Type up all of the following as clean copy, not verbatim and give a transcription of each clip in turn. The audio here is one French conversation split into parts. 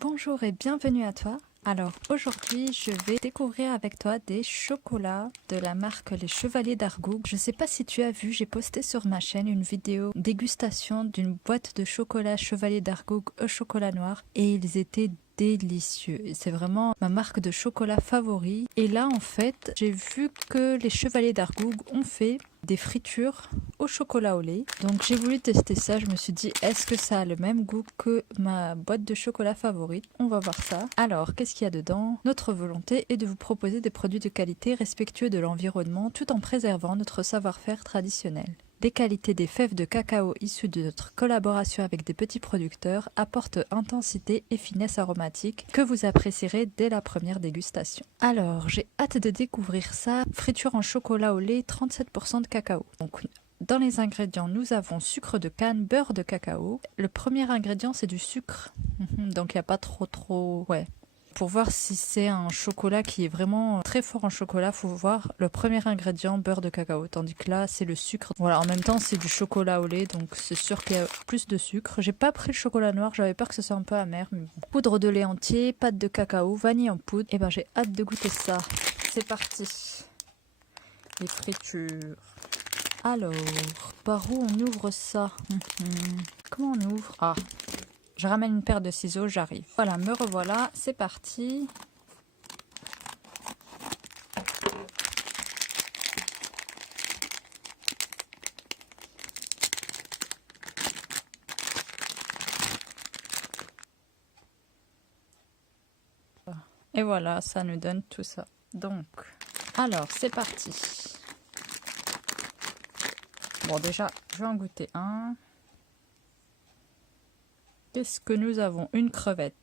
Bonjour et bienvenue à toi. Alors aujourd'hui je vais découvrir avec toi des chocolats de la marque Les Chevaliers d'Argoug. Je sais pas si tu as vu, j'ai posté sur ma chaîne une vidéo dégustation d'une boîte de chocolat Chevalier d'Argoug au chocolat noir et ils étaient délicieux. C'est vraiment ma marque de chocolat favori. Et là en fait j'ai vu que les Chevaliers d'Argoug ont fait des fritures au chocolat au lait. Donc j'ai voulu tester ça, je me suis dit est-ce que ça a le même goût que ma boîte de chocolat favorite? On va voir ça. Alors qu'est-ce qu'il y a dedans? Notre volonté est de vous proposer des produits de qualité respectueux de l'environnement tout en préservant notre savoir-faire traditionnel. Les qualités des fèves de cacao issues de notre collaboration avec des petits producteurs apportent intensité et finesse aromatique que vous apprécierez dès la première dégustation. Alors, j'ai hâte de découvrir ça. Friture en chocolat au lait, 37% de cacao. Donc, dans les ingrédients, nous avons sucre de canne, beurre de cacao. Le premier ingrédient, c'est du sucre. Donc, il n'y a pas trop... Ouais. Pour voir si c'est un chocolat qui est vraiment très fort en chocolat, faut voir le premier ingrédient, beurre de cacao. Tandis que là, c'est le sucre. Voilà, en même temps, c'est du chocolat au lait, donc c'est sûr qu'il y a plus de sucre. J'ai pas pris le chocolat noir, j'avais peur que ce soit un peu amer. Mais bon. Poudre de lait entier, pâte de cacao, vanille en poudre. Et ben, j'ai hâte de goûter ça. C'est parti. Les fritures. Alors, par où on ouvre ça? Comment on ouvre? Ah, je ramène une paire de ciseaux, j'arrive. Voilà, me revoilà, c'est parti. Et voilà, ça nous donne tout ça. Donc, alors, c'est parti. Bon, déjà, je vais en goûter un. Qu'est-ce que nous avons? Une crevette.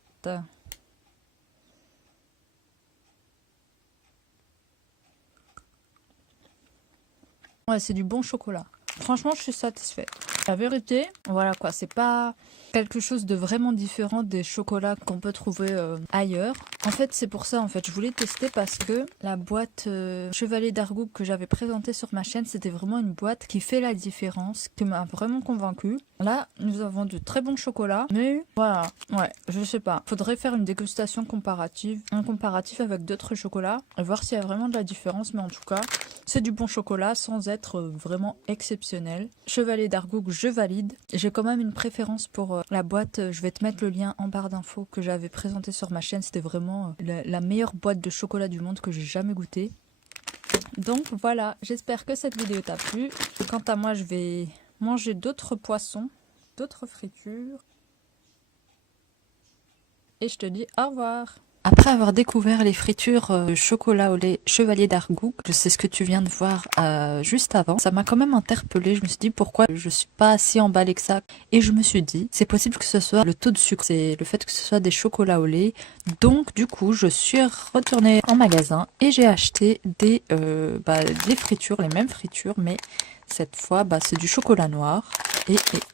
Ouais, c'est du bon chocolat. Franchement, je suis satisfaite. La vérité, voilà quoi, c'est pas quelque chose de vraiment différent des chocolats qu'on peut trouver ailleurs. En fait, c'est pour ça, je voulais tester parce que la boîte Chevalier d'Argoug que j'avais présentée sur ma chaîne, c'était vraiment une boîte qui fait la différence, qui m'a vraiment convaincue. Là, nous avons de très bons chocolats, mais voilà, ouais, je sais pas. Faudrait faire une dégustation comparative, un comparatif avec d'autres chocolats, et voir s'il y a vraiment de la différence, mais en tout cas, c'est du bon chocolat sans être vraiment exceptionnel. Chevalier d'Argoug, je valide. J'ai quand même une préférence pour la boîte. Je vais te mettre le lien en barre d'infos que j'avais présenté sur ma chaîne. C'était vraiment la meilleure boîte de chocolat du monde que j'ai jamais goûté. Donc voilà, j'espère que cette vidéo t'a plu. Quant à moi, je vais manger d'autres poissons, d'autres fritures. Et je te dis au revoir. Après avoir découvert les fritures chocolat au lait Chevalier d'Argoug, je sais ce que tu viens de voir juste avant, ça m'a quand même interpellée. Je me suis dit pourquoi je suis pas si emballée que ça. Et je me suis dit, c'est possible que ce soit le taux de sucre, c'est le fait que ce soit des chocolats au lait. Donc du coup, je suis retournée en magasin et j'ai acheté des fritures, les mêmes fritures, mais cette fois, c'est du chocolat noir.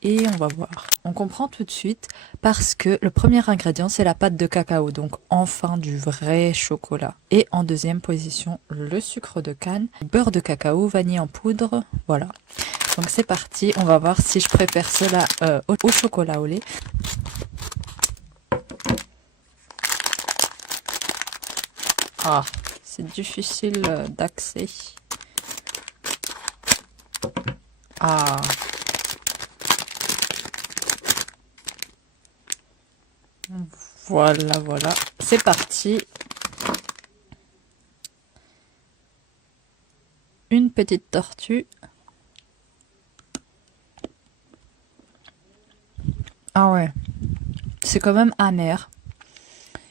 Et on va voir. On comprend tout de suite parce que le premier ingrédient, c'est la pâte de cacao. Donc, enfin, du vrai chocolat. Et en deuxième position, le sucre de canne, beurre de cacao, vanille en poudre. Voilà. Donc, c'est parti. On va voir si je préfère cela au chocolat au lait. Ah, c'est difficile d'accès. Ah... Voilà, voilà. C'est parti. Une petite tortue. Ah ouais. C'est quand même amer.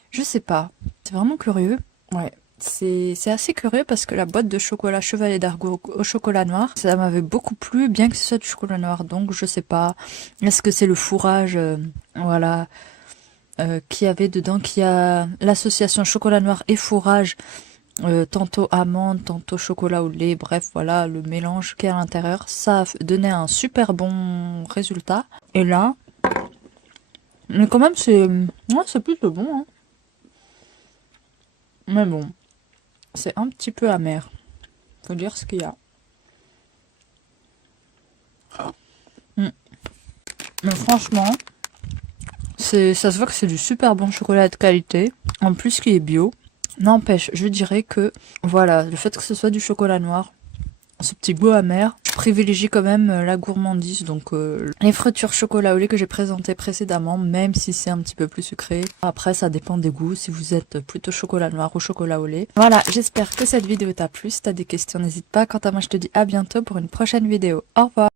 Je sais pas. C'est vraiment curieux. Ouais. C'est assez curieux parce que la boîte de chocolat Chevalier d'Argoug au chocolat noir, ça m'avait beaucoup plu, bien que ce soit du chocolat noir. Donc, je sais pas. Est-ce que c'est le fourrage voilà. Qui avait dedans, qui a l'association chocolat noir et fourrage, tantôt amande, tantôt chocolat au lait, bref, voilà, le mélange qui est à l'intérieur, ça a donné un super bon résultat. Et là, mais quand même, c'est plutôt bon, hein. Mais bon, c'est un petit peu amer. Faut dire ce qu'il y a. Mais franchement, Ça se voit que c'est du super bon chocolat de qualité, en plus qui est bio. N'empêche, je dirais que, voilà, le fait que ce soit du chocolat noir, ce petit goût amer, je privilégie quand même la gourmandise, donc les fritures chocolat au lait que j'ai présentées précédemment, même si c'est un petit peu plus sucré. Après, ça dépend des goûts, si vous êtes plutôt chocolat noir ou chocolat au lait. Voilà, j'espère que cette vidéo t'a plu. Si t'as des questions, n'hésite pas. Quant à moi, je te dis à bientôt pour une prochaine vidéo. Au revoir.